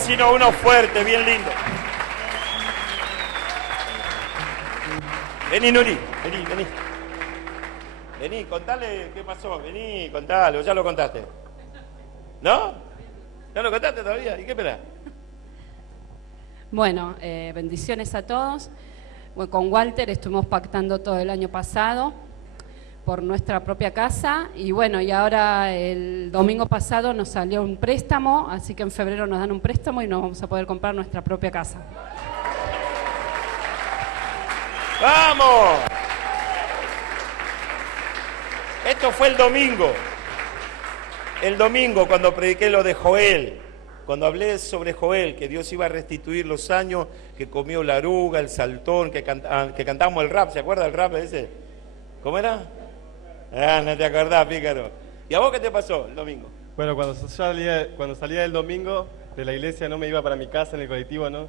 Sino uno fuerte, bien lindo. Vení, Nuri, vení. Vení, contale qué pasó, vení, contalo, ya lo contaste. ¿No? ¿Ya lo contaste todavía? ¿Y qué esperás? Bueno, bendiciones a todos. Bueno, con Walter estuvimos pactando todo el año pasado por nuestra propia casa y bueno, y ahora el domingo pasado nos salió un préstamo, así que en febrero nos dan un préstamo y nos vamos a poder comprar nuestra propia casa. ¡Vamos! Esto fue el domingo. El domingo cuando prediqué lo de Joel. Cuando hablé sobre Joel, que Dios iba a restituir los años que comió la oruga, el saltón, que cantamos el rap. ¿Se acuerda del rap ese? ¿Cómo era? Ah, no te acordás, pícaro. ¿Y a vos qué te pasó el domingo? Bueno, cuando salía del domingo de la iglesia no me iba para mi casa en el colectivo, ¿no?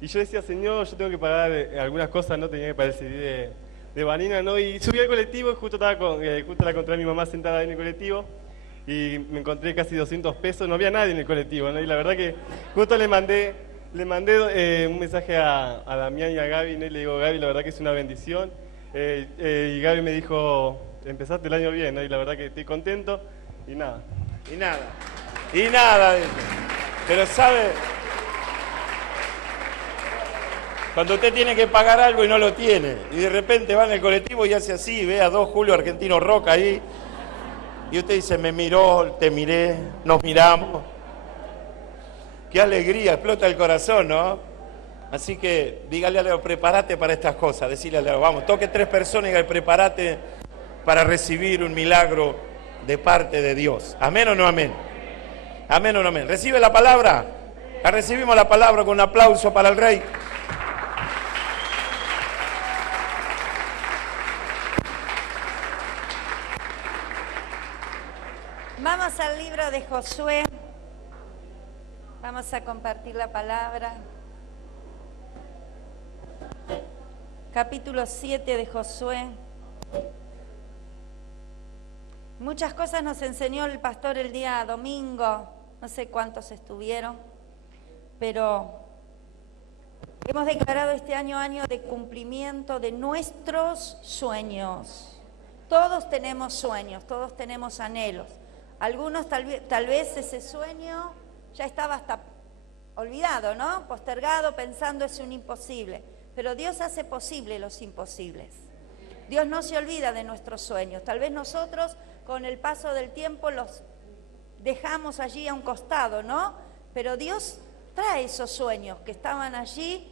Y yo decía, Señor, yo tengo que pagar algunas cosas, ¿no? Tenía que pagar el CD de Vanina, ¿no? Y subí al colectivo y justo la encontré a mi mamá sentada ahí en el colectivo y me encontré casi 200 pesos, no había nadie en el colectivo, ¿no? Y la verdad que justo le mandé un mensaje a Damián y a Gaby, ¿no? Y le digo, Gaby, la verdad que es una bendición. Y Gaby me dijo, empezaste el año bien, ¿no? Y la verdad que estoy contento y nada. Y nada de eso. Pero sabe, cuando usted tiene que pagar algo y no lo tiene, y de repente va en el colectivo y hace así, ve a dos Julio Argentino Roca ahí, y usted dice, me miró, te miré, nos miramos. Qué alegría, explota el corazón, ¿no? Así que dígale a Leo, prepárate para estas cosas, decirle a Leo, vamos, toque 3 personas y dígale, prepárate para recibir un milagro de parte de Dios. ¿Amén o no amén? ¿Amén o no amén? ¿Recibe la palabra? La recibimos la palabra con un aplauso para el Rey. Vamos al libro de Josué. Vamos a compartir la palabra. Capítulo 7 de Josué. Muchas cosas nos enseñó el pastor el día domingo. No sé cuántos estuvieron, pero hemos declarado este año de cumplimiento de nuestros sueños. Todos tenemos sueños, todos tenemos anhelos. Algunos tal vez ese sueño ya estaba hasta olvidado, ¿no? Postergado, pensando es un imposible. Pero Dios hace posible los imposibles. Dios no se olvida de nuestros sueños. Tal vez nosotros con el paso del tiempo los dejamos allí a un costado, ¿no? Pero Dios trae esos sueños que estaban allí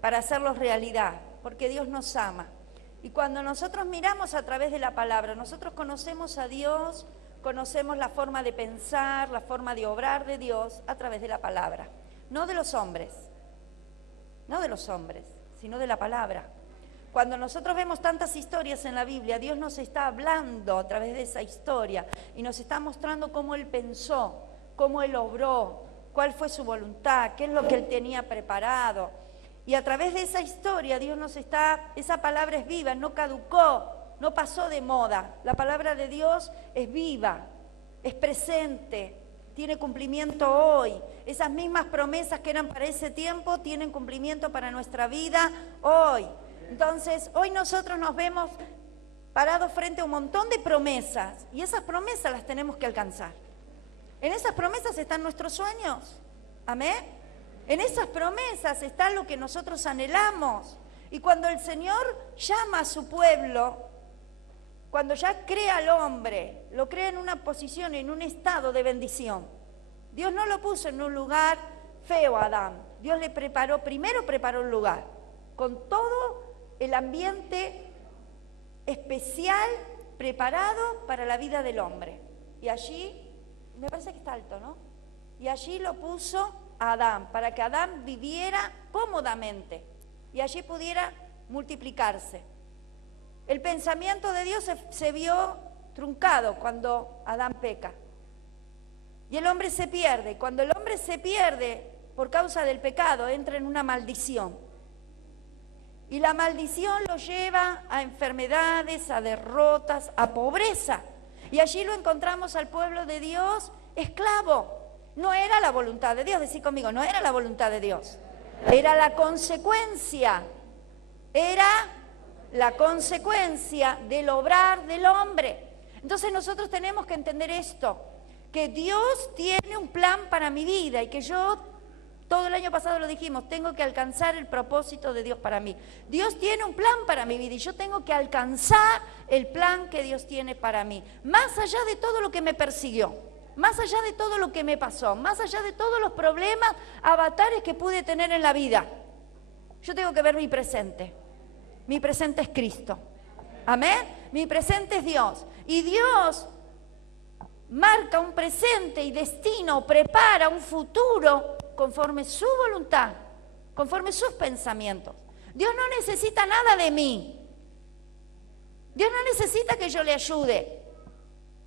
para hacerlos realidad, porque Dios nos ama. Y cuando nosotros miramos a través de la palabra, nosotros conocemos a Dios, conocemos la forma de pensar, la forma de obrar de Dios a través de la palabra. No de los hombres, sino de la palabra. Cuando nosotros vemos tantas historias en la Biblia, Dios nos está hablando a través de esa historia y nos está mostrando cómo Él pensó, cómo Él obró, cuál fue su voluntad, qué es lo que Él tenía preparado. Y a través de esa historia Dios esa palabra es viva, no caducó, no pasó de moda. La palabra de Dios es viva, es presente, tiene cumplimiento hoy. Esas mismas promesas que eran para ese tiempo tienen cumplimiento para nuestra vida hoy. Entonces, hoy nosotros nos vemos parados frente a un montón de promesas y esas promesas las tenemos que alcanzar. En esas promesas están nuestros sueños. Amén. En esas promesas está lo que nosotros anhelamos. Y cuando el Señor llama a su pueblo, cuando ya crea al hombre, lo crea en una posición, en un estado de bendición. Dios no lo puso en un lugar feo a Adán. Dios le primero preparó un lugar, con todo el ambiente especial preparado para la vida del hombre. Y allí, me parece que está alto, ¿no? Y allí lo puso a Adán, para que Adán viviera cómodamente y allí pudiera multiplicarse. El pensamiento de Dios se vio truncado cuando Adán peca. Y el hombre se pierde. Cuando el hombre se pierde por causa del pecado, entra en una maldición. Y la maldición lo lleva a enfermedades, a derrotas, a pobreza. Y allí lo encontramos al pueblo de Dios esclavo. No era la voluntad de Dios, decí conmigo, no era la voluntad de Dios. Era la consecuencia. Era la consecuencia del obrar del hombre. Entonces nosotros tenemos que entender esto, que Dios tiene un plan para mi vida y que yo, todo el año pasado lo dijimos, tengo que alcanzar el propósito de Dios para mí. Dios tiene un plan para mi vida y yo tengo que alcanzar el plan que Dios tiene para mí. Más allá de todo lo que me persiguió, más allá de todo lo que me pasó, más allá de todos los problemas, avatares que pude tener en la vida, yo tengo que ver mi presente. Mi presente es Cristo. Amén. Mi presente es Dios. Y Dios marca un presente y destino, prepara un futuro conforme su voluntad, conforme sus pensamientos. Dios no necesita nada de mí. Dios no necesita que yo le ayude.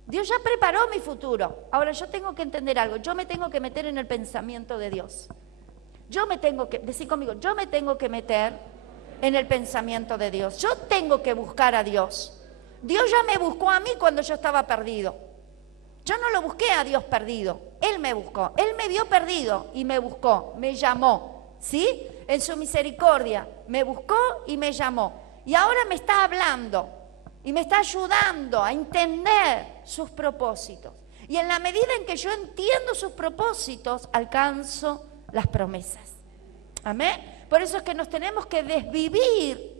Dios ya preparó mi futuro. Ahora yo tengo que entender algo. Yo me tengo que meter en el pensamiento de Dios. Yo me tengo que, decí conmigo, yo me tengo que meter en el pensamiento de Dios. Yo tengo que buscar a Dios. Dios ya me buscó a mí cuando yo estaba perdido. Yo no lo busqué a Dios perdido. Él me buscó. Él me vio perdido y me buscó, me llamó. ¿Sí? En su misericordia me buscó y me llamó. Y ahora me está hablando y me está ayudando a entender sus propósitos. Y en la medida en que yo entiendo sus propósitos, alcanzo las promesas. Amén. Por eso es que nos tenemos que desvivir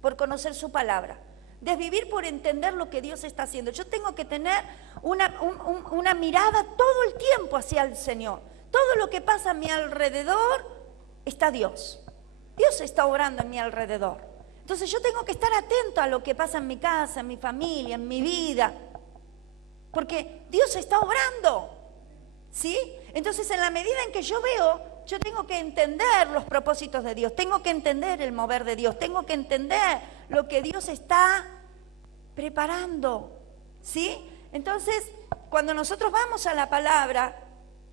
por conocer su palabra. Desvivir por entender lo que Dios está haciendo. Yo tengo que tener una mirada todo el tiempo hacia el Señor. Todo lo que pasa a mi alrededor está Dios. Dios está obrando a mi alrededor. Entonces yo tengo que estar atento a lo que pasa en mi casa, en mi familia, en mi vida. Porque Dios está obrando. ¿Sí? Entonces en la medida en que yo veo, yo tengo que entender los propósitos de Dios. Tengo que entender el mover de Dios. Tengo que entender lo que Dios está preparando. ¿Sí? Entonces, cuando nosotros vamos a la palabra,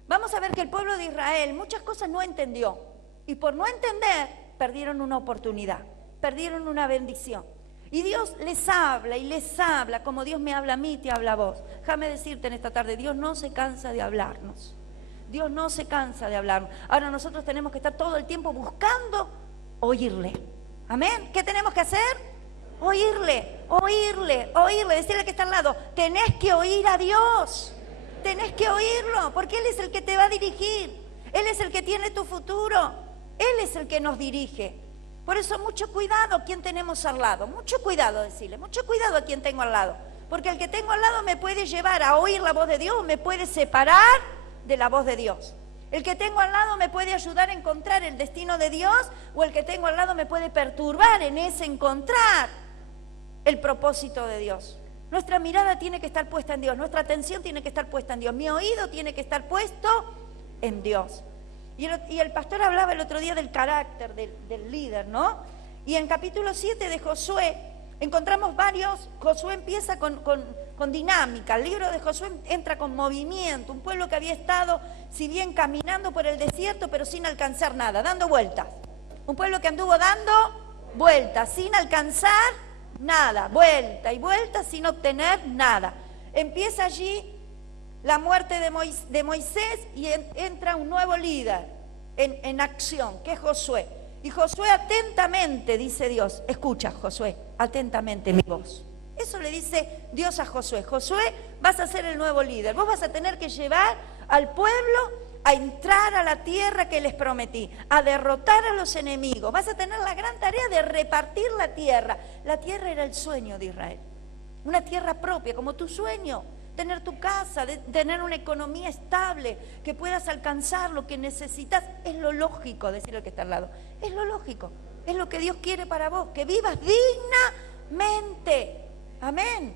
vamos a ver que el pueblo de Israel muchas cosas no entendió. Y por no entender, perdieron una oportunidad, perdieron una bendición. Y Dios les habla, como Dios me habla a mí, te habla a vos. Déjame decirte en esta tarde, Dios no se cansa de hablarnos. Dios no se cansa de hablarnos. Ahora nosotros tenemos que estar todo el tiempo buscando oírle. ¿Amén? ¿Qué tenemos que hacer? Oírle, oírle, oírle. Decirle al que está al lado, tenés que oír a Dios. Tenés que oírlo, porque Él es el que te va a dirigir. Él es el que tiene tu futuro. Él es el que nos dirige. Por eso mucho cuidado a quien tenemos al lado. Mucho cuidado, decirle. Mucho cuidado a quien tengo al lado. Porque el que tengo al lado me puede llevar a oír la voz de Dios, me puede separar de la voz de Dios. El que tengo al lado me puede ayudar a encontrar el destino de Dios, o el que tengo al lado me puede perturbar en ese encontrar el propósito de Dios. Nuestra mirada tiene que estar puesta en Dios, nuestra atención tiene que estar puesta en Dios, mi oído tiene que estar puesto en Dios. Y el pastor hablaba el otro día del carácter del líder, ¿no? Y en capítulo 7 de Josué encontramos varios. Josué empieza con dinámica. El libro de Josué entra con movimiento. Un pueblo que había estado, si bien caminando por el desierto, pero sin alcanzar nada, dando vueltas. Un pueblo que anduvo dando vueltas, sin alcanzar nada. Vuelta y vuelta sin obtener nada. Empieza allí la muerte de Moisés y entra un nuevo líder en acción, que es Josué. Y Josué atentamente, dice Dios, escucha Josué, atentamente mi voz. Eso le dice Dios a Josué. Josué, vas a ser el nuevo líder. Vos vas a tener que llevar al pueblo a entrar a la tierra que les prometí, a derrotar a los enemigos. Vas a tener la gran tarea de repartir la tierra. La tierra era el sueño de Israel. Una tierra propia, como tu sueño. Tener tu casa, tener una economía estable, que puedas alcanzar lo que necesitas. Es lo lógico, decirle al que está al lado. Es lo lógico, es lo que Dios quiere para vos, que vivas dignamente. Amén.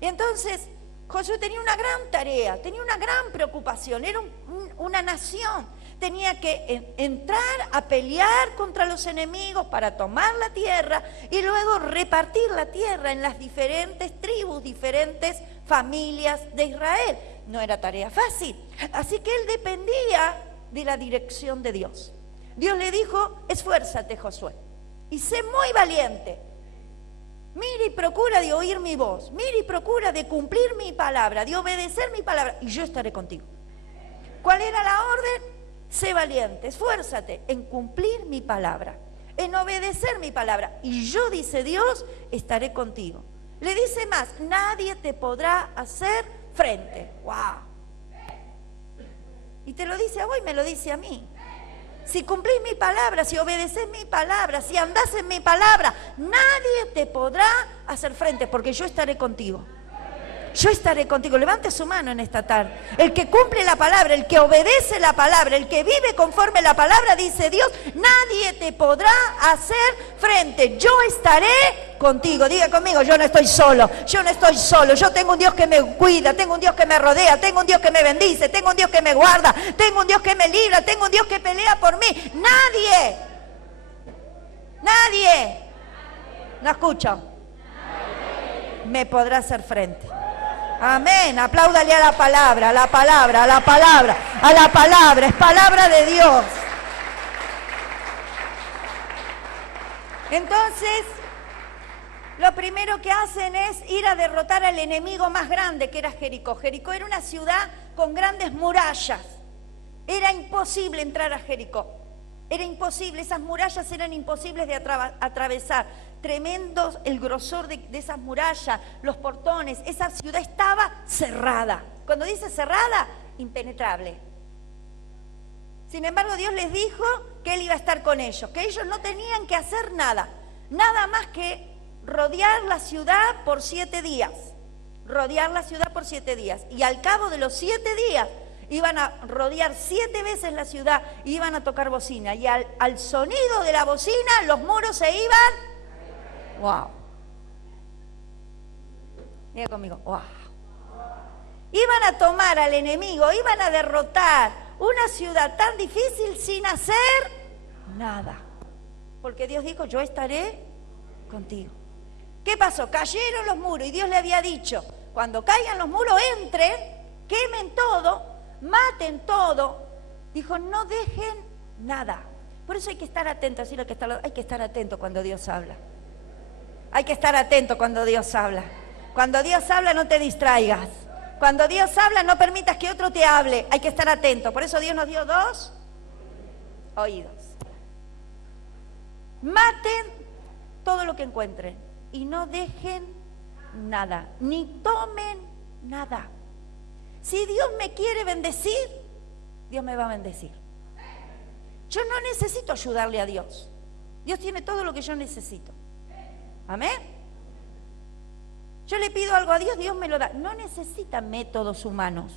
Y entonces Josué tenía una gran tarea, tenía una gran preocupación, era una nación. Tenía que entrar a pelear contra los enemigos para tomar la tierra y luego repartir la tierra en las diferentes tribus, diferentes familias de Israel. No era tarea fácil. Así que él dependía de la dirección de Dios. Dios le dijo, esfuérzate, Josué, y sé muy valiente. Mira y procura de oír mi voz. Mira y procura de cumplir mi palabra, de obedecer mi palabra, y yo estaré contigo. ¿Cuál era la orden? Sé valiente, esfuérzate en cumplir mi palabra, en obedecer mi palabra. Y yo, dice Dios, estaré contigo. Le dice más, nadie te podrá hacer frente. ¡Wow! Y te lo dice a vos y me lo dice a mí. Si cumplís mi palabra, si obedeces mi palabra, si andás en mi palabra, nadie te podrá hacer frente, porque yo estaré contigo. Yo estaré contigo. Levante su mano en esta tarde. El que cumple la palabra, el que obedece la palabra, el que vive conforme la palabra, dice Dios, nadie te podrá hacer frente. Yo estaré contigo. Diga conmigo, yo no estoy solo. Yo no estoy solo. Yo tengo un Dios que me cuida, tengo un Dios que me rodea, tengo un Dios que me bendice, tengo un Dios que me guarda, tengo un Dios que me libra, tengo un Dios que pelea por mí. Nadie, no escucho, me podrá hacer frente. Amén, apláudale a la palabra, a la palabra, a la palabra, a la palabra, es palabra de Dios. Entonces, lo primero que hacen es ir a derrotar al enemigo más grande, que era Jericó. Jericó era una ciudad con grandes murallas, era imposible entrar a Jericó. Era imposible, esas murallas eran imposibles de atravesar. Tremendos el grosor de esas murallas, los portones, esa ciudad estaba cerrada. Cuando dice cerrada, impenetrable. Sin embargo, Dios les dijo que Él iba a estar con ellos, que ellos no tenían que hacer nada, nada más que rodear la ciudad por 7 días. Rodear la ciudad por 7 días. Y al cabo de los 7 días, iban a rodear 7 veces la ciudad, iban a tocar bocina. Y al sonido de la bocina, los muros se iban. ¡Wow! Diga conmigo, ¡wow! Iban a tomar al enemigo, iban a derrotar una ciudad tan difícil sin hacer nada. Porque Dios dijo, yo estaré contigo. ¿Qué pasó? Cayeron los muros y Dios le había dicho, cuando caigan los muros, entren, quemen todo, maten todo. Dijo, no dejen nada. Por eso hay que estar atento, así lo que está, hay que estar atento cuando Dios habla. Hay que estar atento cuando Dios habla. Cuando Dios habla, no te distraigas. Cuando Dios habla, no permitas que otro te hable. Hay que estar atento. Por eso Dios nos dio 2 oídos. Maten todo lo que encuentren y no dejen nada, ni tomen nada. Si Dios me quiere bendecir, Dios me va a bendecir. Yo no necesito ayudarle a Dios. Dios tiene todo lo que yo necesito. Amén. Yo le pido algo a Dios, Dios me lo da. No necesita métodos humanos.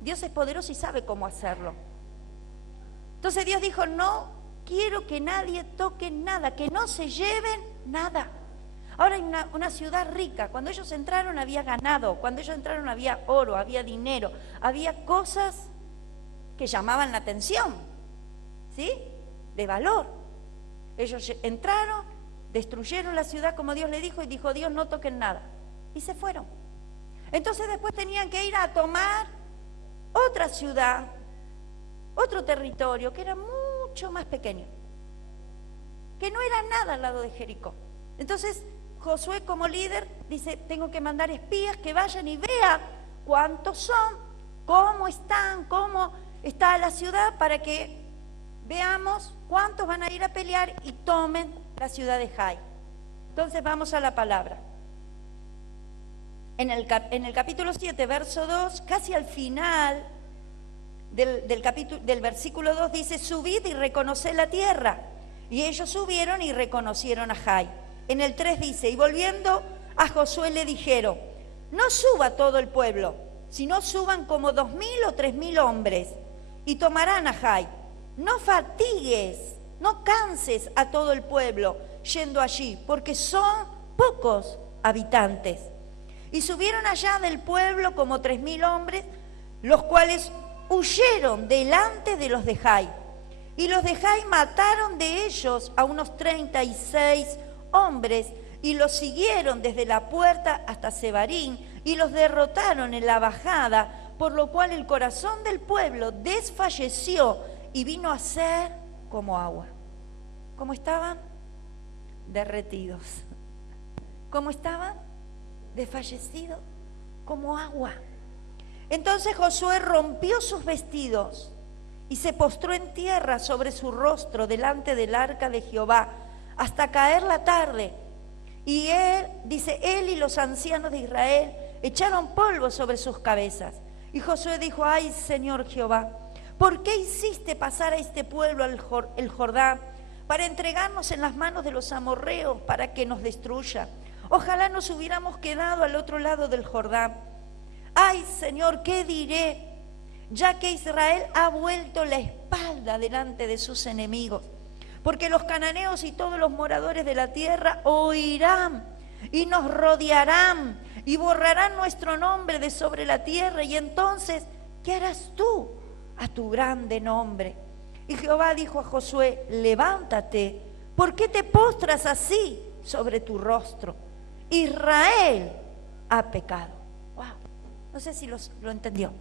Dios es poderoso y sabe cómo hacerlo. Entonces Dios dijo, no quiero que nadie toque nada, que no se lleven nada. Ahora hay una ciudad rica. Cuando ellos entraron había ganado, cuando ellos entraron había oro, había dinero, había cosas que llamaban la atención, ¿sí? De valor. Ellos entraron, destruyeron la ciudad como Dios le dijo y dijo, Dios, no toquen nada. Y se fueron. Entonces después tenían que ir a tomar otra ciudad, otro territorio que era mucho más pequeño, que no era nada al lado de Jericó. Entonces Josué como líder dice, tengo que mandar espías que vayan y vean cuántos son, cómo está la ciudad, para que veamos cuántos van a ir a pelear y tomen la ciudad de Jai. Entonces vamos a la palabra. En el capítulo 7, verso 2, casi al final del versículo 2 dice, subid y reconoced la tierra. Y ellos subieron y reconocieron a Jai. En el 3 dice, y volviendo a Josué le dijeron, no suba todo el pueblo, sino suban como 2.000 o 3.000 hombres, y tomarán a Jai. No fatigues, no canses a todo el pueblo yendo allí, porque son pocos habitantes. Y subieron allá del pueblo como 3.000 hombres, los cuales huyeron delante de los de Jai. Y los de Jai mataron de ellos a unos 36 hombres, y los siguieron desde la puerta hasta Sebarín, y los derrotaron en la bajada, por lo cual el corazón del pueblo desfalleció y vino a ser como agua. ¿Cómo estaban? Derretidos. ¿Cómo estaban? Desfallecidos, como agua. Entonces Josué rompió sus vestidos y se postró en tierra sobre su rostro delante del arca de Jehová hasta caer la tarde. Y él y los ancianos de Israel echaron polvo sobre sus cabezas. Y Josué dijo: ay, Señor Jehová, ¿por qué hiciste pasar a este pueblo el Jordán para entregarnos en las manos de los amorreos para que nos destruyan? Ojalá nos hubiéramos quedado al otro lado del Jordán. Ay, Señor, ¿qué diré? Ya que Israel ha vuelto la espalda delante de sus enemigos. Porque los cananeos y todos los moradores de la tierra oirán y nos rodearán y borrarán nuestro nombre de sobre la tierra. Y entonces, ¿qué harás tú a tu grande nombre? Y Jehová dijo a Josué: levántate, ¿por qué te postras así sobre tu rostro? Israel ha pecado. Wow, no sé si lo entendió.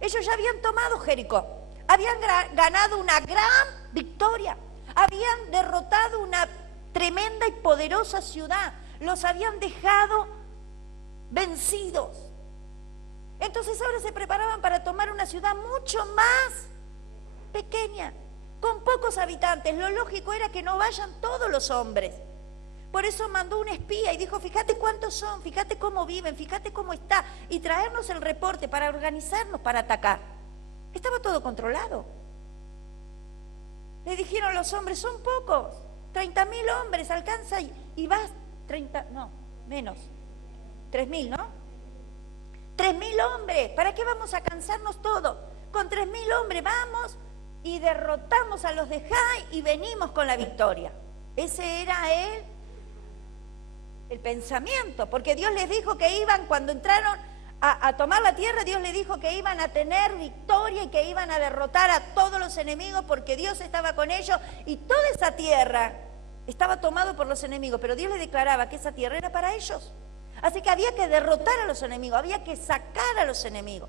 Ellos ya habían tomado Jericó, habían ganado una gran victoria, habían derrotado una tremenda y poderosa ciudad, los habían dejado vencidos. Entonces ahora se preparaban para tomar una ciudad mucho más pequeña, con pocos habitantes. Lo lógico era que no vayan todos los hombres. Por eso mandó un espía y dijo: fíjate cuántos son, fíjate cómo viven, fíjate cómo está, y traernos el reporte para organizarnos para atacar. Estaba todo controlado. Le dijeron los hombres: son pocos, 30.000 hombres, alcanza y vas 3.000, ¿no? 3.000 hombres, ¿para qué vamos a cansarnos todos? Con 3.000 hombres vamos y derrotamos a los de Jai y venimos con la victoria. Ese era el pensamiento, porque Dios les dijo que iban, cuando entraron a tomar la tierra, Dios les dijo que iban a tener victoria y que iban a derrotar a todos los enemigos, porque Dios estaba con ellos y toda esa tierra estaba tomada por los enemigos, pero Dios les declaraba que esa tierra era para ellos. Así que había que derrotar a los enemigos, había que sacar a los enemigos.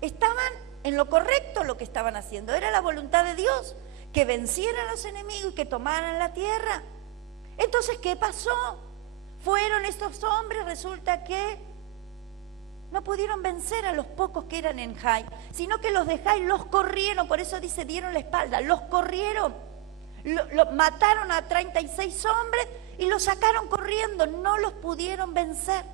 Estaban en lo correcto lo que estaban haciendo, era la voluntad de Dios, que vencieran a los enemigos y que tomaran la tierra. Entonces, ¿qué pasó? Fueron estos hombres, resulta que no pudieron vencer a los pocos que eran en Jai, sino que los de Jai los corrieron, por eso dice dieron la espalda, los corrieron, mataron a 36 hombres y los sacaron corriendo, no los pudieron vencer.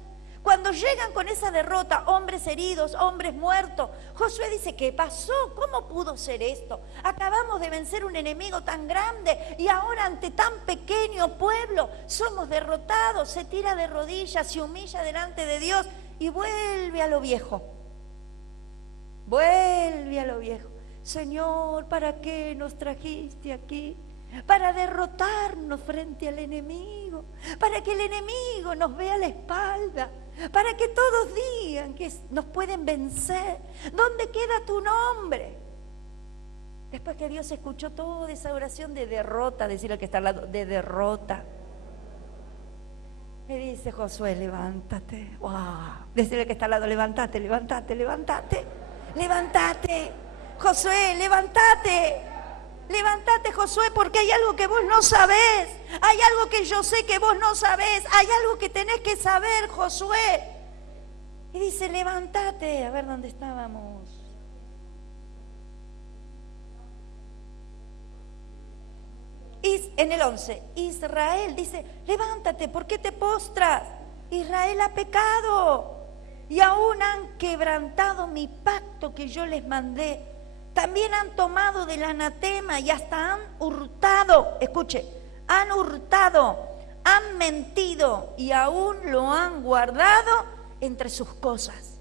Cuando llegan con esa derrota, hombres heridos, hombres muertos, Josué dice: ¿qué pasó? ¿Cómo pudo ser esto? Acabamos de vencer un enemigo tan grande y ahora ante tan pequeño pueblo somos derrotados. Se tira de rodillas, se humilla delante de Dios y vuelve a lo viejo. Vuelve a lo viejo. Señor, ¿para qué nos trajiste aquí? Para derrotarnos frente al enemigo, para que el enemigo nos vea la espalda, para que todos digan que nos pueden vencer. ¿Dónde queda tu nombre? Después que Dios escuchó toda esa oración de derrota, decirle al que está al lado, de derrota, le dice: Josué, levántate. ¡Wow! Decirle al que está al lado: levántate, levántate, levántate, levántate. Josué, levántate. Levántate, Josué, porque hay algo que vos no sabés. Hay algo que yo sé que vos no sabés. Hay algo que tenés que saber, Josué. Y dice: levántate. A ver dónde estábamos. En el 11, Israel dice: levántate, ¿por qué te postras? Israel ha pecado y aún han quebrantado mi pacto que yo les mandé. También han tomado del anatema y hasta han hurtado, escuche, han hurtado, han mentido y aún lo han guardado entre sus cosas.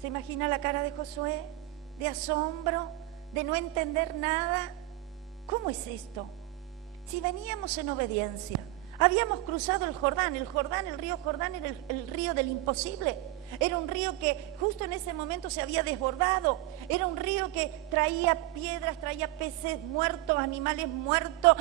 ¿Se imagina la cara de Josué? De asombro, de no entender nada. ¿Cómo es esto? Si veníamos en obediencia, habíamos cruzado el río Jordán era el río del imposible. Era un río que justo en ese momento se había desbordado. Era un río que traía piedras, traía peces muertos, animales muertos,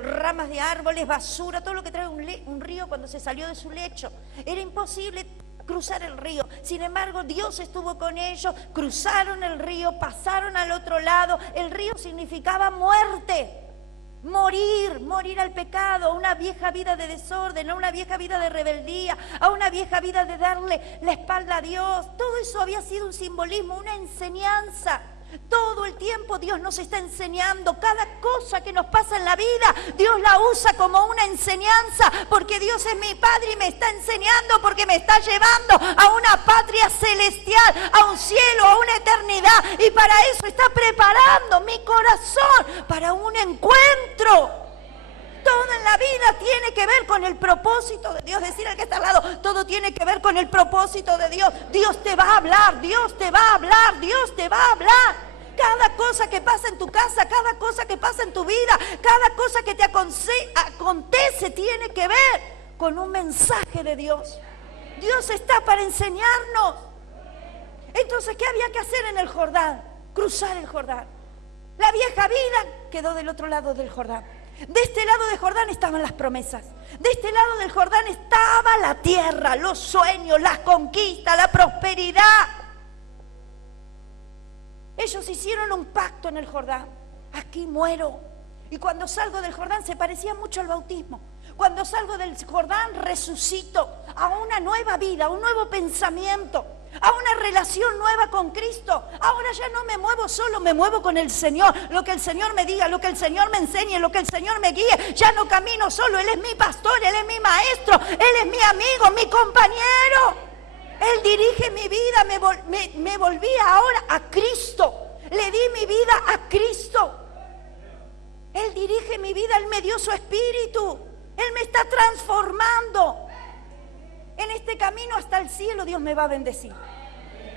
ramas de árboles, basura, todo lo que trae un río cuando se salió de su lecho. Era imposible cruzar el río. Sin embargo, Dios estuvo con ellos, cruzaron el río, pasaron al otro lado. El río significaba muerte. morir al pecado, a una vieja vida de desorden, a una vieja vida de rebeldía, a una vieja vida de darle la espalda a Dios. Todo eso había sido un simbolismo, una enseñanza. Todo el tiempo Dios nos está enseñando. Cada cosa que nos pasa en la vida, Dios la usa como una enseñanza, porque Dios es mi Padre y me está enseñando, porque me está llevando a una patria celestial, a un cielo, a una eternidad, y para eso está preparando mi corazón para un encuentro. Todo en la vida tiene que ver con el propósito de Dios. Decir al que está al lado, todo tiene que ver con el propósito de Dios. Dios te va a hablar, Dios te va a hablar, Dios te va a hablar. Cada cosa que pasa en tu casa, cada cosa que pasa en tu vida, cada cosa que te acontece tiene que ver con un mensaje de Dios. Dios está para enseñarnos. Entonces, ¿qué había que hacer en el Jordán? Cruzar el Jordán. La vieja vida quedó del otro lado del Jordán. De este lado del Jordán estaban las promesas. De este lado del Jordán estaba la tierra, los sueños, las conquistas, la prosperidad. Ellos hicieron un pacto en el Jordán. Aquí muero. Y cuando salgo del Jordán se parecía mucho al bautismo. Cuando salgo del Jordán resucito a una nueva vida, a un nuevo pensamiento, a una relación nueva con Cristo. Ahora ya no me muevo solo, me muevo con el Señor. Lo que el Señor me diga, lo que el Señor me enseñe, lo que el Señor me guíe. Ya no camino solo, Él es mi pastor, Él es mi maestro, Él es mi amigo, mi compañero. Él dirige mi vida, me volví ahora a Cristo. Le di mi vida a Cristo. Él dirige mi vida, Él me dio su espíritu. Él me está transformando. En este camino hasta el cielo Dios me va a bendecir.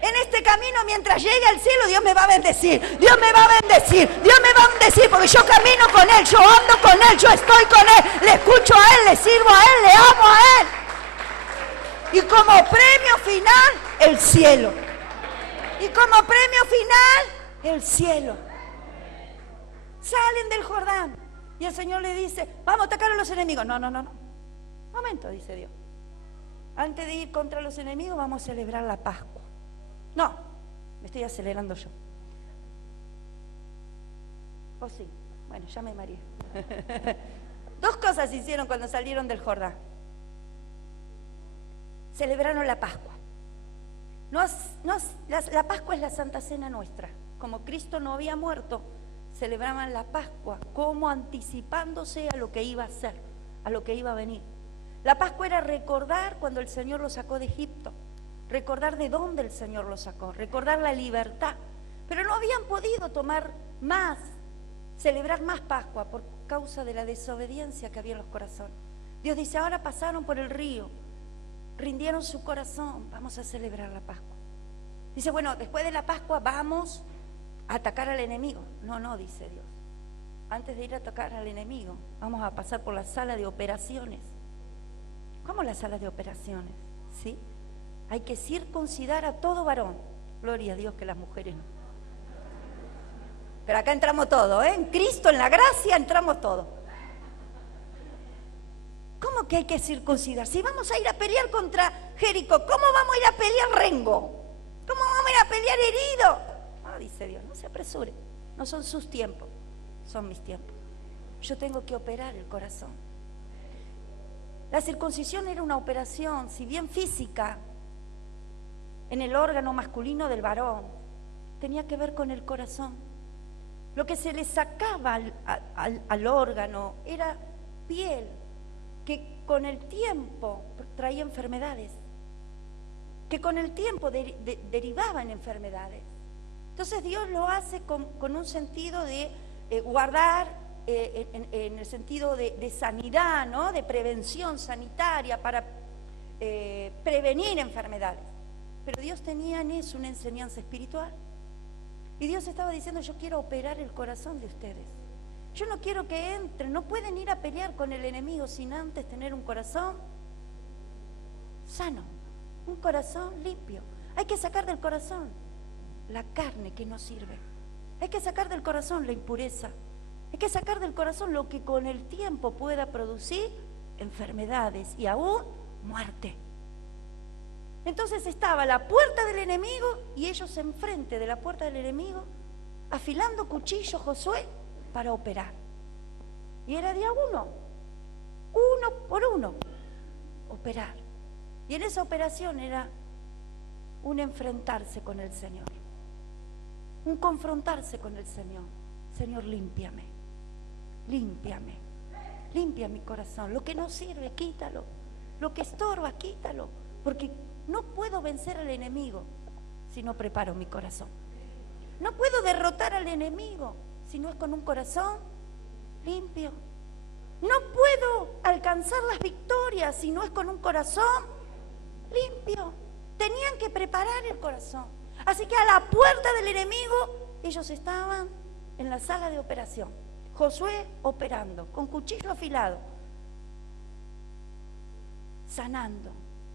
En este camino mientras llegue al cielo Dios me va a bendecir. Dios me va a bendecir. Dios me va a bendecir porque yo camino con Él, yo ando con Él, yo estoy con Él. Le escucho a Él, le sirvo a Él, le amo a Él. Y como premio final, el cielo. Y como premio final, el cielo. Salen del Jordán. Y el Señor le dice, vamos a atacar a los enemigos. No. Momento, dice Dios. Antes de ir contra los enemigos, vamos a celebrar la Pascua. No, me estoy acelerando yo. ¿O sí? Bueno, ya me mareé. Dos cosas hicieron cuando salieron del Jordán. Celebraron la Pascua. La Pascua es la Santa Cena nuestra. Como Cristo no había muerto, celebraban la Pascua como anticipándose a lo que iba a ser, a lo que iba a venir. La Pascua era recordar cuando el Señor los sacó de Egipto, recordar de dónde el Señor los sacó, recordar la libertad. Pero no habían podido celebrar más Pascua por causa de la desobediencia que había en los corazones. Dios dice, ahora pasaron por el río, rindieron su corazón, vamos a celebrar la Pascua. Dice, bueno, después de la Pascua vamos a atacar al enemigo. No, dice Dios. Antes de ir a atacar al enemigo, vamos a pasar por la sala de operaciones. ¿Cómo la sala de operaciones? ¿Sí? Hay que circuncidar a todo varón. Gloria a Dios que las mujeres no. Pero acá entramos todos, ¿eh? En Cristo, en la gracia, entramos todos. ¿Cómo que hay que circuncidar? Si vamos a ir a pelear contra Jericó, ¿cómo vamos a ir a pelear rengo? ¿Cómo vamos a ir a pelear herido? No, dice Dios, no se apresure. No son sus tiempos, son mis tiempos. Yo tengo que operar el corazón. La circuncisión era una operación, si bien física, en el órgano masculino del varón, tenía que ver con el corazón. Lo que se le sacaba al órgano era piel, que con el tiempo traía enfermedades, que con el tiempo derivaba en enfermedades. Entonces Dios lo hace con un sentido de guardar, en el sentido de sanidad, ¿no? De prevención sanitaria para prevenir enfermedades. Pero Dios tenía en eso una enseñanza espiritual. Y Dios estaba diciendo, yo quiero operar el corazón de ustedes. Yo no quiero que entren, no pueden ir a pelear con el enemigo sin antes tener un corazón sano, un corazón limpio. Hay que sacar del corazón la carne que no sirve. Hay que sacar del corazón la impureza. Hay que sacar del corazón lo que con el tiempo pueda producir enfermedades y aún muerte. Entonces estaba la puerta del enemigo y ellos enfrente de la puerta del enemigo, afilando cuchillo Josué para operar. Y era día uno por uno, operar. Y en esa operación era un enfrentarse con el Señor, un confrontarse con el Señor. Señor, límpiame, límpiame, limpia mi corazón. Lo que no sirve, quítalo. Lo que estorba, quítalo. Porque no puedo vencer al enemigo si no preparo mi corazón. No puedo derrotar al enemigo si no es con un corazón limpio. No puedo alcanzar las victorias si no es con un corazón limpio. Tenían que preparar el corazón. Así que a la puerta del enemigo, ellos estaban en la sala de operación. Josué operando, con cuchillo afilado, sanando,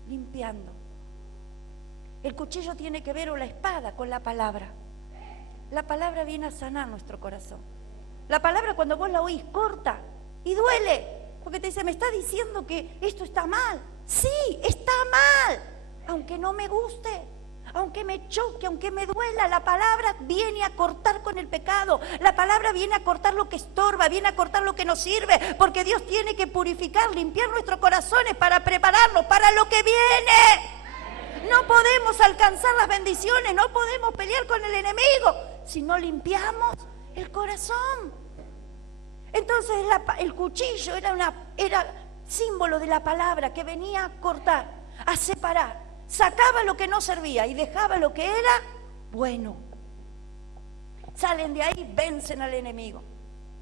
limpiando. El cuchillo tiene que ver, o la espada, con la palabra. La palabra viene a sanar nuestro corazón. La palabra, cuando vos la oís, corta y duele, porque te dice, me está diciendo que esto está mal. Sí, está mal, aunque no me guste, aunque me choque, aunque me duela. La palabra viene a cortar con el pecado. La palabra viene a cortar lo que estorba, viene a cortar lo que nos sirve, porque Dios tiene que purificar, limpiar nuestros corazones para prepararnos para lo que viene. No podemos alcanzar las bendiciones, no podemos pelear con el enemigo si no limpiamos el corazón. Entonces el cuchillo era símbolo de la palabra que venía a cortar, a separar. Sacaba lo que no servía y dejaba lo que era bueno. Salen de ahí, vencen al enemigo.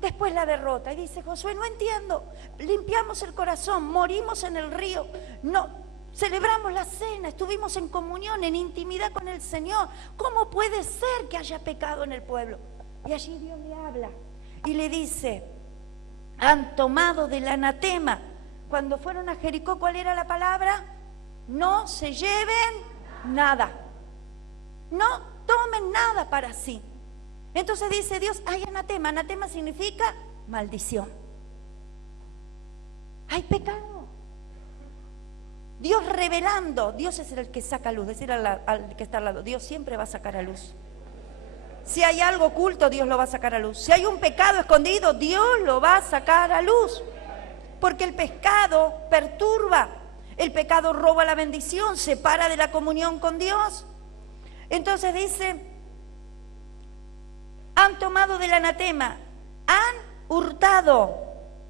Después la derrota. Y dice Josué, no entiendo. Limpiamos el corazón, morimos en el río, no, celebramos la cena, estuvimos en comunión, en intimidad con el Señor. ¿Cómo puede ser que haya pecado en el pueblo? Y allí Dios le habla y le dice, han tomado del anatema. Cuando fueron a Jericó, ¿cuál era la palabra? No se lleven nada. No tomen nada para sí. Entonces dice Dios, hay anatema. Anatema significa maldición. Hay pecado. Dios revelando. Dios es el que saca luz. Decir al que está al lado, Dios siempre va a sacar a luz. Si hay algo oculto, Dios lo va a sacar a luz. Si hay un pecado escondido, Dios lo va a sacar a luz. Porque el pecado perturba, el pecado roba la bendición, separa de la comunión con Dios. Entonces dice, han tomado del anatema, han hurtado,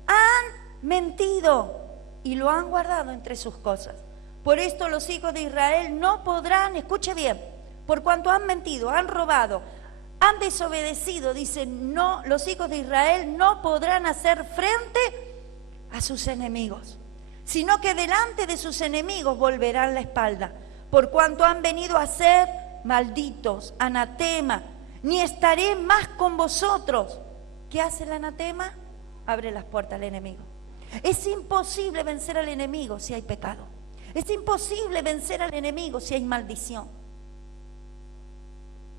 han mentido y lo han guardado entre sus cosas. Por esto los hijos de Israel no podrán, escuche bien, por cuanto han mentido, han robado, han desobedecido, dice, no, los hijos de Israel no podrán hacer frente a sus enemigos, sino que delante de sus enemigos volverán la espalda, por cuanto han venido a ser malditos, anatema, ni estaré más con vosotros. ¿Qué hace el anatema? Abre las puertas al enemigo. Es imposible vencer al enemigo si hay pecado. Es imposible vencer al enemigo si hay maldición.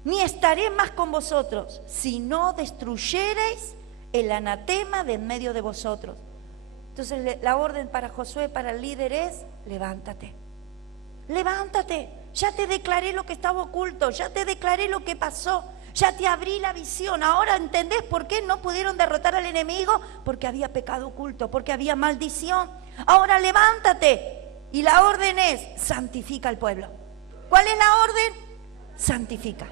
Ni estaré más con vosotros, si no destruyereis el anatema de en medio de vosotros. Entonces la orden para Josué, para el líder es, levántate, levántate, ya te declaré lo que estaba oculto, ya te declaré lo que pasó, ya te abrí la visión. Ahora entendés por qué no pudieron derrotar al enemigo, porque había pecado oculto, porque había maldición. Ahora levántate, y la orden es, santifica al pueblo. ¿Cuál es la orden? Santifica,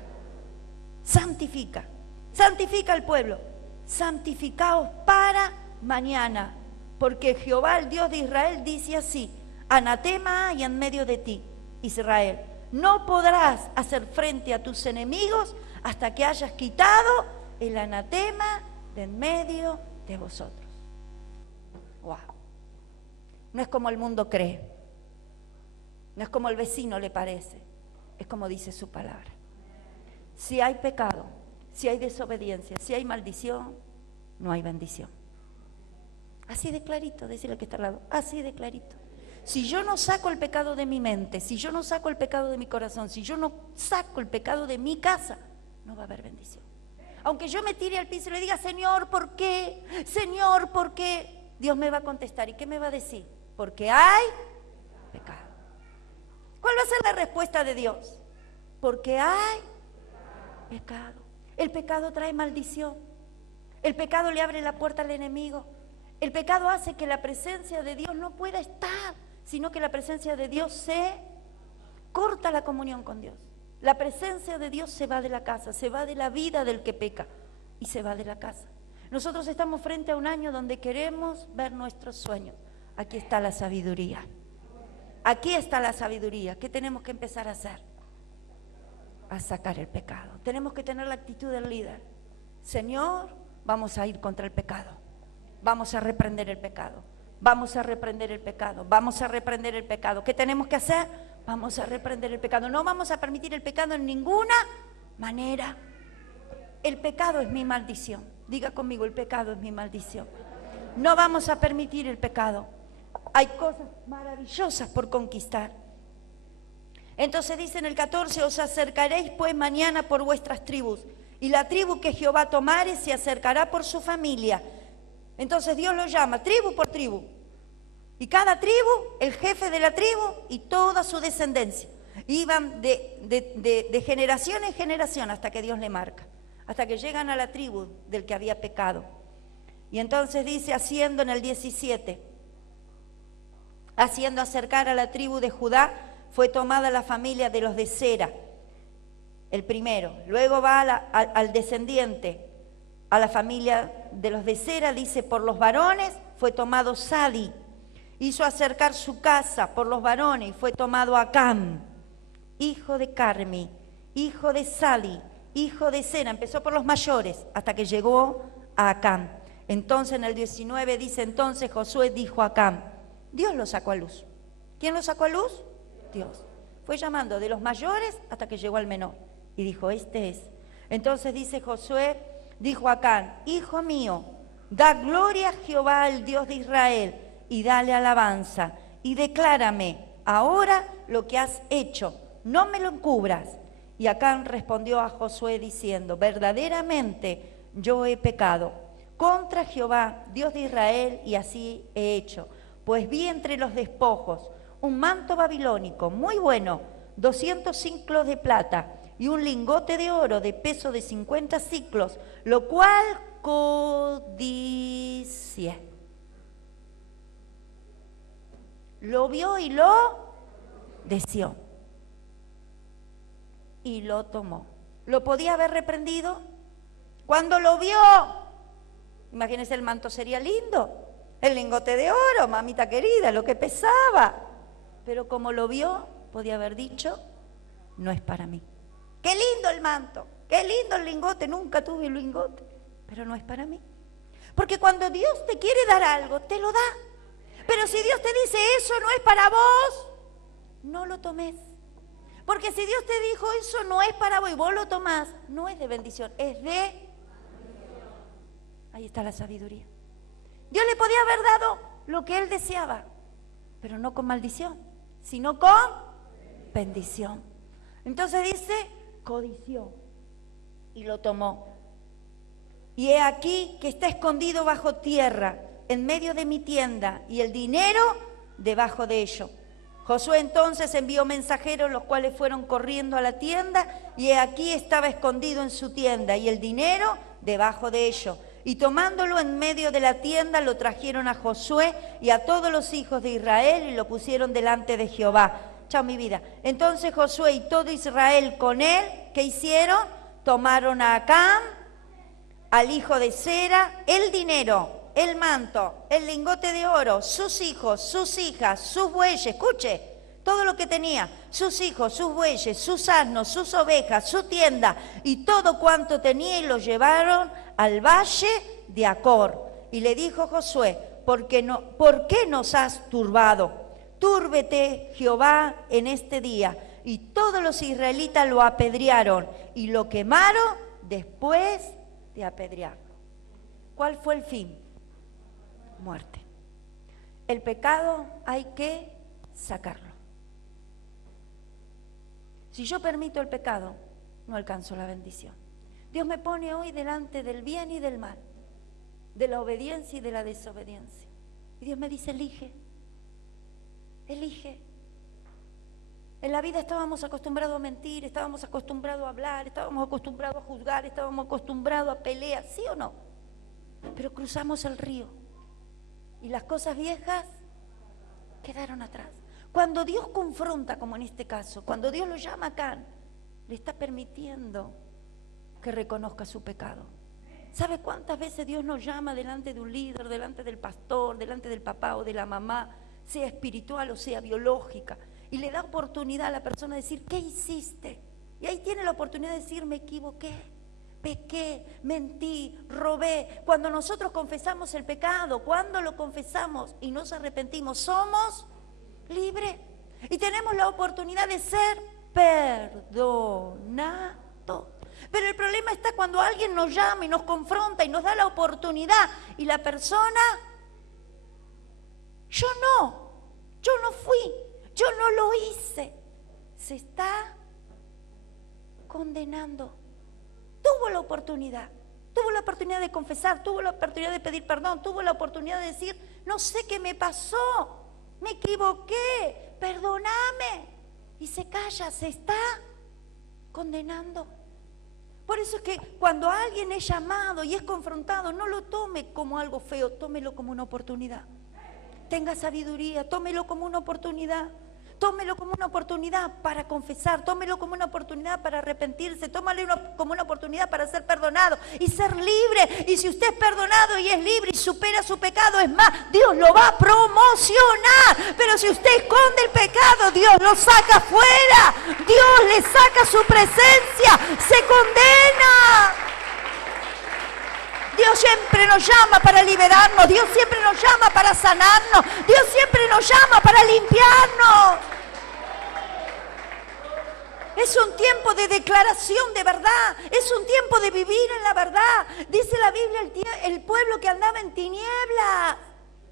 santifica, santifica al pueblo, santificaos para mañana. Porque Jehová, el Dios de Israel, dice así, anatema hay en medio de ti, Israel. No podrás hacer frente a tus enemigos hasta que hayas quitado el anatema de en medio de vosotros. Wow. No es como el mundo cree, no es como el vecino le parece, es como dice su palabra. Si hay pecado, si hay desobediencia, si hay maldición, no hay bendición. Así de clarito, decirle que está al lado, así de clarito. Si yo no saco el pecado de mi mente, si yo no saco el pecado de mi corazón, si yo no saco el pecado de mi casa, no va a haber bendición. Aunque yo me tire al piso y le diga, Señor, ¿por qué? Señor, ¿por qué? Dios me va a contestar. ¿Y qué me va a decir? Porque hay pecado. ¿Cuál va a ser la respuesta de Dios? Porque hay pecado. El pecado trae maldición. El pecado le abre la puerta al enemigo. El pecado hace que la presencia de Dios no pueda estar, sino que la presencia de Dios se corta la comunión con Dios. La presencia de Dios se va de la casa, se va de la vida del que peca y se va de la casa. Nosotros estamos frente a un año donde queremos ver nuestros sueños. Aquí está la sabiduría. Aquí está la sabiduría. ¿Qué tenemos que empezar a hacer? A sacar el pecado. Tenemos que tener la actitud del líder. Señor, vamos a ir contra el pecado. Vamos a reprender el pecado. Vamos a reprender el pecado. Vamos a reprender el pecado. ¿Qué tenemos que hacer? Vamos a reprender el pecado. No vamos a permitir el pecado en ninguna manera. El pecado es mi maldición. Diga conmigo, el pecado es mi maldición. No vamos a permitir el pecado. Hay cosas maravillosas por conquistar. Entonces dice en el 14, os acercaréis pues mañana por vuestras tribus, y la tribu que Jehová tomare se acercará por su familia. Entonces Dios lo llama tribu por tribu. Y cada tribu, el jefe de la tribu y toda su descendencia. Iban de generación en generación hasta que Dios le marca. Hasta que llegan a la tribu del que había pecado. Y entonces dice, haciendo en el 17, haciendo acercar a la tribu de Judá, fue tomada la familia de los de Sera, el primero. Luego va al descendiente, a la familia de los de Sera, dice, por los varones fue tomado Sadi. Hizo acercar su casa por los varones y fue tomado Acam, hijo de Carmi, hijo de Sadi, hijo de Sera. Empezó por los mayores hasta que llegó a Acam. Entonces en el 19 dice, entonces Josué dijo a Acam, Dios lo sacó a luz. ¿Quién lo sacó a luz? Dios. Fue llamando de los mayores hasta que llegó al menor. Y dijo, este es. Entonces dice Josué, dijo a Acán, hijo mío, da gloria a Jehová, el Dios de Israel, y dale alabanza, y declárame ahora lo que has hecho, no me lo encubras. Y Acán respondió a Josué diciendo, verdaderamente yo he pecado contra Jehová, Dios de Israel, y así he hecho. Pues vi entre los despojos un manto babilónico muy bueno, 200 siclos de plata, y un lingote de oro de peso de 50 siclos, lo cual codicié. Lo vio y lo deseó. Y lo tomó. ¿Lo podía haber reprendido? Cuando lo vio, imagínense, el manto sería lindo, el lingote de oro, mamita querida, lo que pesaba. Pero como lo vio, podía haber dicho, no es para mí. Qué lindo el manto, qué lindo el lingote, nunca tuve un lingote, pero no es para mí. Porque cuando Dios te quiere dar algo, te lo da. Pero si Dios te dice, eso no es para vos, no lo tomes. Porque si Dios te dijo, eso no es para vos y vos lo tomás, no es de bendición, es de... Ahí está la sabiduría. Dios le podía haber dado lo que él deseaba, pero no con maldición, sino con bendición. Entonces dice, codició y lo tomó. Y he aquí que está escondido bajo tierra, en medio de mi tienda, y el dinero debajo de ello. Josué entonces envió mensajeros, los cuales fueron corriendo a la tienda, y he aquí estaba escondido en su tienda, y el dinero debajo de ello. Y tomándolo en medio de la tienda, lo trajeron a Josué y a todos los hijos de Israel, y lo pusieron delante de Jehová. Chao, mi vida. Entonces Josué y todo Israel con él, ¿qué hicieron? Tomaron a Acán, al hijo de Sera, el dinero, el manto, el lingote de oro, sus hijos, sus hijas, sus bueyes, escuche, todo lo que tenía, sus hijos, sus bueyes, sus asnos, sus ovejas, su tienda y todo cuanto tenía, y lo llevaron al valle de Acor. Y le dijo Josué, ¿por qué nos has turbado? Túrbete Jehová en este día. Y todos los israelitas lo apedrearon y lo quemaron después de apedrearlo. ¿Cuál fue el fin? Muerte. El pecado hay que sacarlo. Si yo permito el pecado, no alcanzo la bendición. Dios me pone hoy delante del bien y del mal, de la obediencia y de la desobediencia. Y Dios me dice, elige, elige. En la vida estábamos acostumbrados a mentir, estábamos acostumbrados a hablar, estábamos acostumbrados a juzgar, estábamos acostumbrados a pelear, ¿sí o no? Pero cruzamos el río y las cosas viejas quedaron atrás. Cuando Dios confronta, como en este caso, cuando Dios lo llama acá, le está permitiendo que reconozca su pecado. ¿Sabe cuántas veces Dios nos llama delante de un líder, delante del pastor, delante del papá o de la mamá, sea espiritual o sea biológica, y le da oportunidad a la persona de decir, ¿qué hiciste? Y ahí tiene la oportunidad de decir, me equivoqué, pequé, mentí, robé. Cuando nosotros confesamos el pecado, cuando lo confesamos y nos arrepentimos, somos libres y tenemos la oportunidad de ser perdonados. Pero el problema está cuando alguien nos llama y nos confronta y nos da la oportunidad y la persona, yo no fui, yo no lo hice, se está condenando. Tuvo la oportunidad de confesar, tuvo la oportunidad de pedir perdón, tuvo la oportunidad de decir, no sé qué me pasó, me equivoqué, perdóname, y se calla, se está condenando. Por eso es que cuando alguien es llamado y es confrontado, no lo tome como algo feo, tómelo como una oportunidad. Tenga sabiduría, tómelo como una oportunidad. Tómelo como una oportunidad para confesar, tómelo como una oportunidad para arrepentirse, tómalo como una oportunidad para ser perdonado y ser libre. Y si usted es perdonado y es libre y supera su pecado, es más, Dios lo va a promocionar. Pero si usted esconde el pecado, Dios lo saca fuera, Dios le saca su presencia, se condena. Dios siempre nos llama para liberarnos, Dios siempre nos llama para sanarnos, Dios siempre nos llama para limpiarnos. Es un tiempo de declaración de verdad, es un tiempo de vivir en la verdad. Dice la Biblia, el pueblo que andaba en tinieblas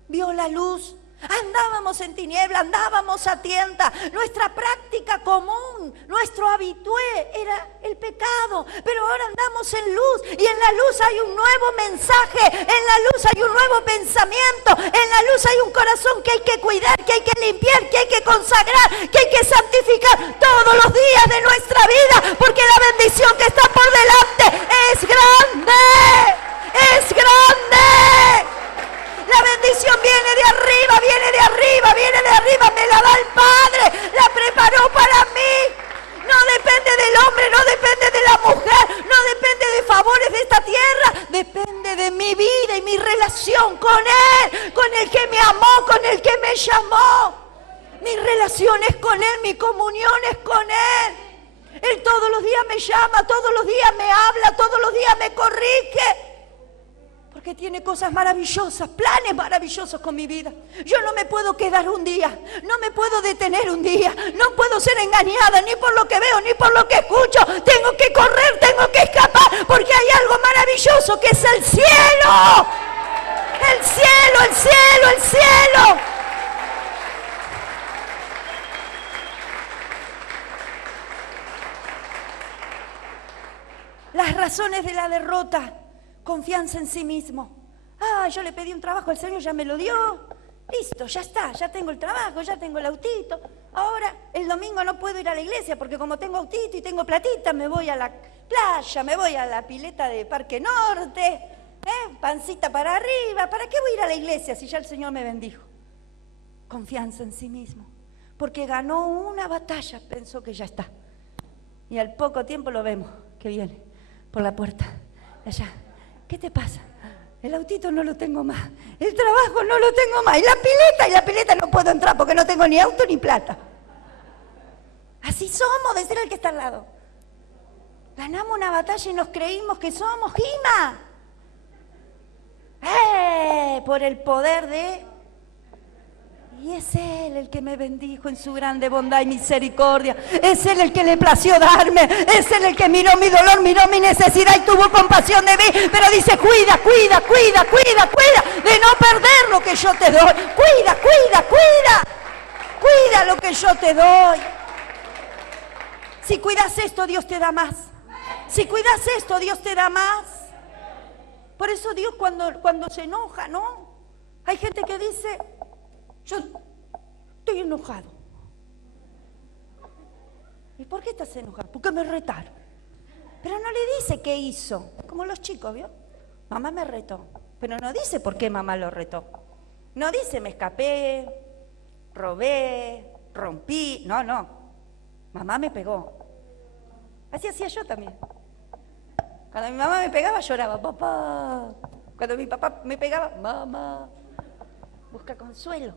vio la luz. Andábamos en tiniebla, andábamos a tientas. Nuestra práctica común, nuestro habitué era el pecado. Pero ahora andamos en luz y en la luz hay un nuevo mensaje, en la luz hay un nuevo pensamiento, en la luz hay un corazón que hay que cuidar, que hay que limpiar, que hay que consagrar, que hay que santificar todos los días de nuestra vida, porque la bendición que está por delante es grande, es grande. La bendición viene de arriba, viene de arriba, viene de arriba, me la da el Padre, la preparó para mí. No depende del hombre, no depende de la mujer, no depende de favores de esta tierra, depende de mi vida y mi relación con Él, con el que me amó, con el que me llamó. Mi relación es con Él, mi comunión es con Él. Él todos los días me llama, todos los días me habla, todos los días me corrige. Porque tiene cosas maravillosas, planes maravillosos con mi vida. Yo no me puedo quedar un día, no me puedo detener un día, no puedo ser engañada ni por lo que veo ni por lo que escucho. Tengo que correr, tengo que escapar, porque hay algo maravilloso que es el cielo. El cielo, el cielo, el cielo. Las razones de la derrota. Confianza en sí mismo. Yo le pedí un trabajo, el Señor ya me lo dio. Listo, ya está, ya tengo el trabajo, ya tengo el autito. Ahora el domingo no puedo ir a la iglesia porque como tengo autito y tengo platita, me voy a la playa, me voy a la pileta de Parque Norte, pancita para arriba. ¿Para qué voy a ir a la iglesia si ya el Señor me bendijo? Confianza en sí mismo. Porque ganó una batalla, pensó que ya está. Y al poco tiempo lo vemos, que viene por la puerta, allá. ¿Qué te pasa? El autito no lo tengo más, el trabajo no lo tengo más, y la pileta no puedo entrar porque no tengo ni auto ni plata. Así somos, de ser el que está al lado. Ganamos una batalla y nos creímos que somos Gima. Por el poder de... Y es Él el que me bendijo en su grande bondad y misericordia. Es Él el que le plació darme. Es Él el que miró mi dolor, miró mi necesidad y tuvo compasión de mí. Pero dice, cuida de no perder lo que yo te doy. Cuida lo que yo te doy. Si cuidas esto, Dios te da más. Si cuidas esto, Dios te da más. Por eso Dios cuando se enoja, ¿no? Hay gente que dice... Yo estoy enojado. ¿Y por qué estás enojado? Porque me retaron. Pero no le dice qué hizo. Como los chicos, ¿vio? Mamá me retó. Pero no dice por qué mamá lo retó. No dice me escapé, robé, rompí. No, no. Mamá me pegó. Así hacía yo también. Cuando mi mamá me pegaba, lloraba, papá. Cuando mi papá me pegaba, mamá. Busca consuelo.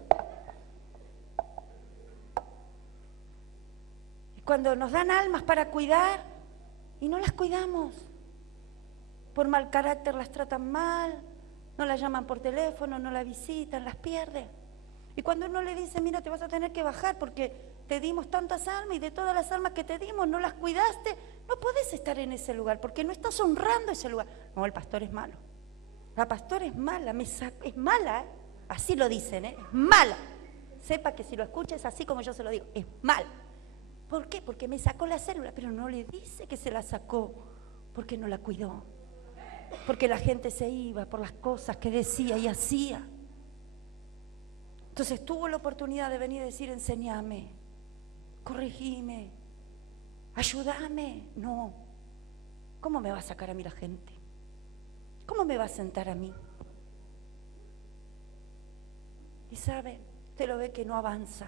Y cuando nos dan almas para cuidar y no las cuidamos, por mal carácter las tratan mal, no las llaman por teléfono, no la visitan, las pierden. Y cuando uno le dice, mira, te vas a tener que bajar porque te dimos tantas almas y de todas las almas que te dimos no las cuidaste, no podés estar en ese lugar porque no estás honrando ese lugar. No, el pastor es malo. La pastora es mala, es mala, ¿eh? Así lo dicen, ¿eh? Es mala. Sepa que si lo escucha es así como yo se lo digo, es mala. ¿Por qué? Porque me sacó la célula, pero no le dice que se la sacó porque no la cuidó. Porque la gente se iba por las cosas que decía y hacía. Entonces tuvo la oportunidad de venir y decir, enséñame, corregime, ayúdame. No. ¿Cómo me va a sacar a mí la gente? ¿Cómo me va a sentar a mí? Y sabe, usted lo ve que no avanza,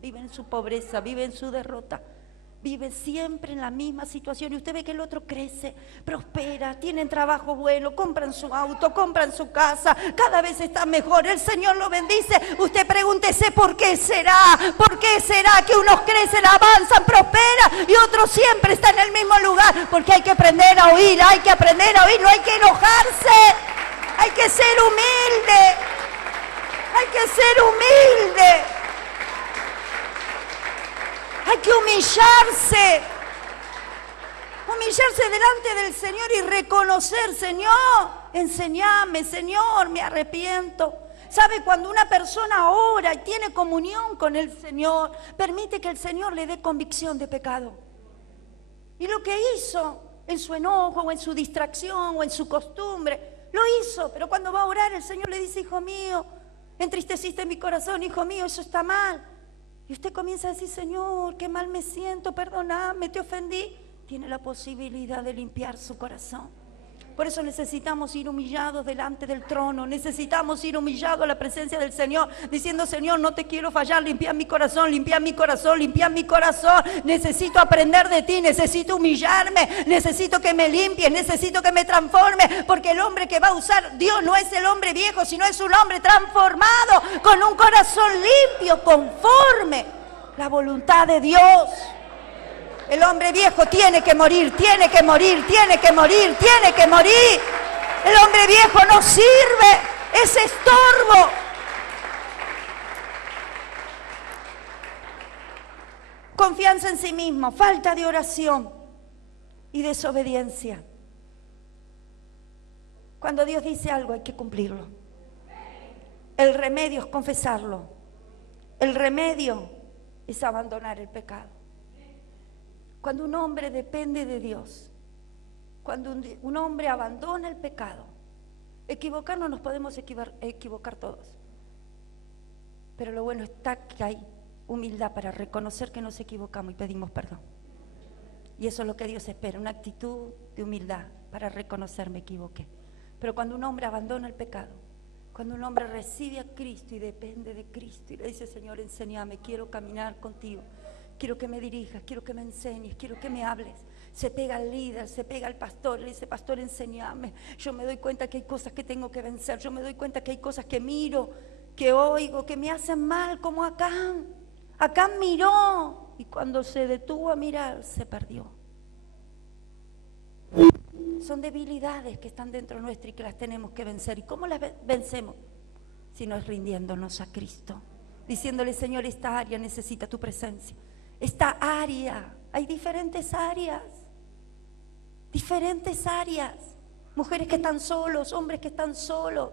vive en su pobreza, vive en su derrota. Vive siempre en la misma situación y usted ve que el otro crece, prospera, tienen trabajo bueno, compran su auto, compran su casa, cada vez está mejor, el Señor lo bendice. Usted pregúntese por qué será que unos crecen, avanzan, prosperan y otros siempre están en el mismo lugar, porque hay que aprender a oír, no hay que enojarse, hay que ser humilde, hay que humillarse delante del Señor y reconocer, Señor, enséñame, Señor, me arrepiento. ¿Sabe? Cuando una persona ora y tiene comunión con el Señor, permite que el Señor le dé convicción de pecado. Y lo que hizo en su enojo o en su distracción o en su costumbre, lo hizo, pero cuando va a orar el Señor le dice, hijo mío, entristeciste mi corazón, hijo mío, eso está mal. Y usted comienza a decir, Señor, qué mal me siento, perdóname, te ofendí. Tiene la posibilidad de limpiar su corazón. Por eso necesitamos ir humillados delante del trono, necesitamos ir humillados a la presencia del Señor, diciendo, Señor, no te quiero fallar, limpia mi corazón, limpia mi corazón, limpia mi corazón. Necesito aprender de ti, necesito humillarme, necesito que me limpies, necesito que me transforme, porque el hombre que va a usar Dios no es el hombre viejo, sino es un hombre transformado, con un corazón limpio, conforme la voluntad de Dios. El hombre viejo tiene que morir, tiene que morir, tiene que morir, tiene que morir. El hombre viejo no sirve, es estorbo. Confianza en sí mismo, falta de oración y desobediencia. Cuando Dios dice algo hay que cumplirlo. El remedio es confesarlo. El remedio es abandonar el pecado. Cuando un hombre depende de Dios, cuando un hombre abandona el pecado, equivocarnos nos podemos equivocar todos. Pero lo bueno está que hay humildad para reconocer que nos equivocamos y pedimos perdón. Y eso es lo que Dios espera, una actitud de humildad para reconocer me equivoqué. Pero cuando un hombre abandona el pecado, cuando un hombre recibe a Cristo y depende de Cristo y le dice, Señor, enséñame, quiero caminar contigo. Quiero que me dirijas, quiero que me enseñes, quiero que me hables. Se pega al líder, se pega al pastor, le dice, pastor, enséñame. Yo me doy cuenta que hay cosas que tengo que vencer, yo me doy cuenta que hay cosas que miro, que oigo, que me hacen mal, como Acán. Acán miró y cuando se detuvo a mirar, se perdió. Son debilidades que están dentro nuestra y que las tenemos que vencer. ¿Y cómo las vencemos? Si no es rindiéndonos a Cristo, diciéndole, Señor, esta área necesita tu presencia. Esta área, hay diferentes áreas, mujeres que están solos, hombres que están solos,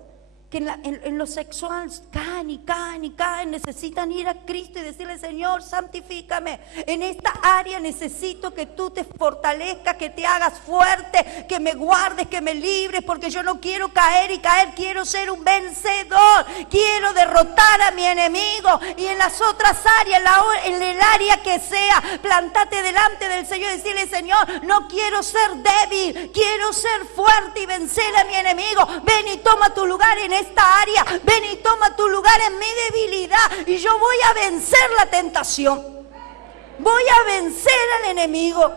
que en lo sexual caen, necesitan ir a Cristo y decirle, Señor, santifícame, en esta área necesito que tú te fortalezcas, que te hagas fuerte, que me guardes, que me libres, porque yo no quiero caer, quiero ser un vencedor, quiero derrotar a mi enemigo. Y en las otras áreas, en el área que sea, plantate delante del Señor y decirle, Señor, no quiero ser débil, quiero ser fuerte y vencer a mi enemigo. Ven y toma tu lugar en esta área. Ven y toma tu lugar en mi debilidad y yo voy a vencer la tentación. Voy a vencer al enemigo.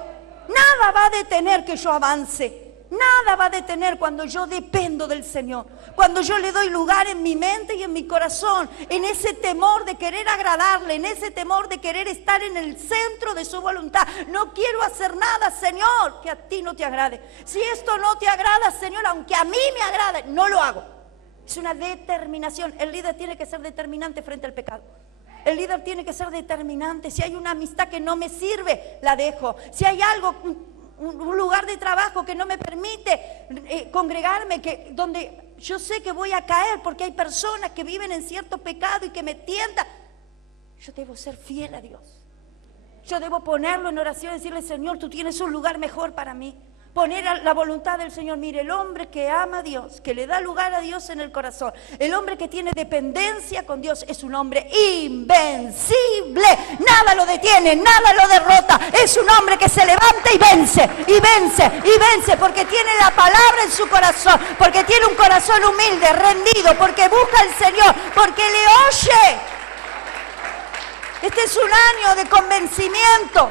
Nada va a detener que yo avance. Nada va a detener cuando yo dependo del Señor. Cuando yo le doy lugar en mi mente y en mi corazón, en ese temor de querer agradarle, en ese temor de querer estar en el centro de su voluntad. No quiero hacer nada, Señor, que a ti no te agrade. Si esto no te agrada, Señor, aunque a mí me agrade, no lo hago. Es una determinación. El líder tiene que ser determinante frente al pecado. El líder tiene que ser determinante. Si hay una amistad que no me sirve, la dejo. Si hay algo, un lugar de trabajo que no me permite congregarme, donde yo sé que voy a caer porque hay personas que viven en cierto pecado y que me tientan, yo debo ser fiel a Dios. Yo debo ponerlo en oración y decirle, Señor, tú tienes un lugar mejor para mí. Poner a la voluntad del Señor. Mire, el hombre que ama a Dios, que le da lugar a Dios en el corazón, el hombre que tiene dependencia con Dios, es un hombre invencible. Nada lo detiene, nada lo derrota. Es un hombre que se levanta y vence, y vence, y vence, porque tiene la palabra en su corazón, porque tiene un corazón humilde, rendido, porque busca al Señor, porque le oye. Este es un año de convencimiento,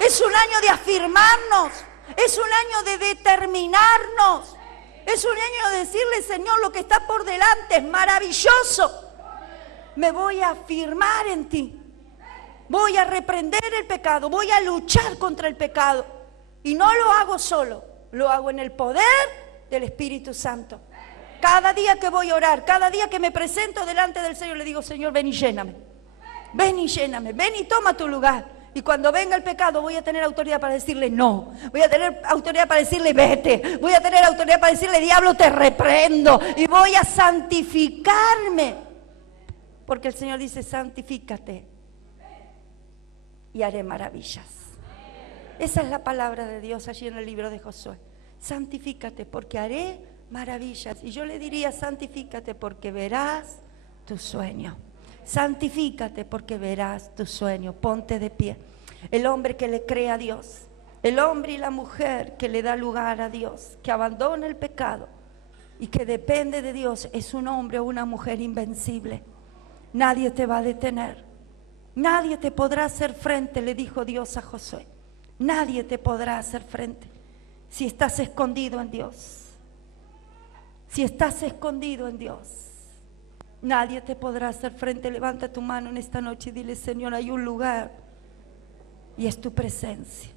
es un año de afirmarnos. Es un año de determinarnos. Es un año de decirle, Señor, lo que está por delante es maravilloso. Me voy a afirmar en ti. Voy a reprender el pecado. Voy a luchar contra el pecado. Y no lo hago solo. Lo hago en el poder del Espíritu Santo. Cada día que voy a orar, cada día que me presento delante del Señor, le digo, Señor, ven y lléname. Ven y lléname. Ven y toma tu lugar. Y cuando venga el pecado voy a tener autoridad para decirle no. Voy a tener autoridad para decirle vete. Voy a tener autoridad para decirle diablo te reprendo. Y voy a santificarme. Porque el Señor dice santifícate y haré maravillas. Esa es la palabra de Dios allí en el libro de Josué. Santifícate porque haré maravillas. Y yo le diría santifícate porque verás tu sueño. Santifícate porque verás tu sueño. Ponte de pie. El hombre que le cree a Dios, el hombre y la mujer que le da lugar a Dios, que abandona el pecado y que depende de Dios, es un hombre o una mujer invencible. Nadie te va a detener. Nadie te podrá hacer frente, le dijo Dios a Josué. Nadie te podrá hacer frente si estás escondido en Dios. Si estás escondido en Dios. Nadie te podrá hacer frente. Levanta tu mano en esta noche y dile, Señor, hay un lugar y es tu presencia.